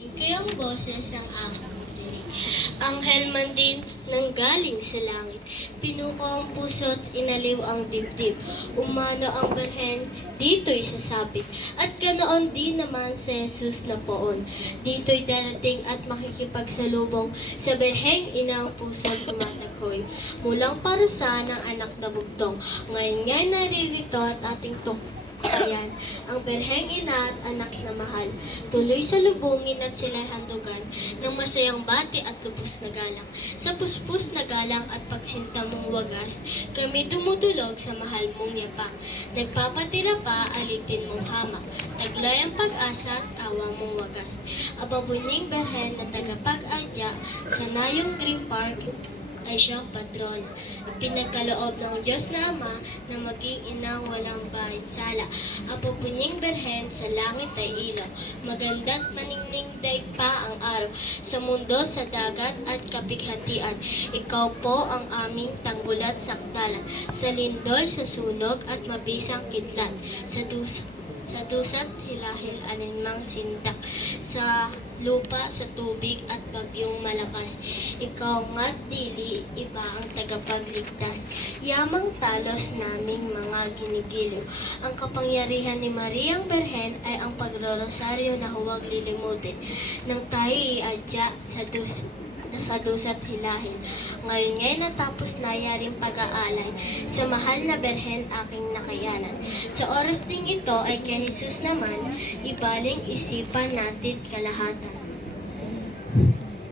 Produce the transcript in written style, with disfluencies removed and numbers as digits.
Kayang boses ang aking dinig. Anghel man din nang galing sa langit. Pinuko ang puso't inaliw ang dibdib. Umano ang berhen, dito'y sasabit. At ganoon din naman si Jesus na poon. Dito'y darating at makikipagsalubong sa berheng inang puso't tumataghoy. Mulang parusa ng anak na bugtong. Ngayon nga'y naririto at ating ayan, ang berheng ina at anak na mahal, tuloy sa lubungin at sila'y handugan ng masayang bati at lubos na galang. Sa puspos na galang at pagsinta mong wagas, kami tumutulog sa mahal mong yapak. Nagpapatira pa alipin mong hamak, taglay ang pag-asa at awa mong wagas. Ababunying berhen na tagapag-adya sa Nayong Green Park ay siyang patron. Pinagkaloob ng Diyos na Ama na maging inang walang bahid sala. Apupunying berhen sa langit ay ilaw. Maganda't maningning daig pa ang araw. Sa mundo, sa dagat at kapighatian. Ikaw po ang aming tanggol at sakdalan. Sa lindol, sa sunog at mabisang kidlat. Sa dusa't hilahil alinmang sindak. Sa lupa, sa tubig at bagyong malakas. Ikaw nga't dili, iba ang tagapagligtas. Yamang talos naming mga ginigiliw. Ang kapangyarihan ni Mariang Berhen ay ang pagrorosaryo na huwag lilimutin. Nang tayo iadya sa dusa't hilahil. Ngayon nga'y natapos na yaring pag-aalay sa mahal na berhen aking nakayanan. Sa oras ding ito ay kay Jesus naman, ibaling isipan natin kalahatan.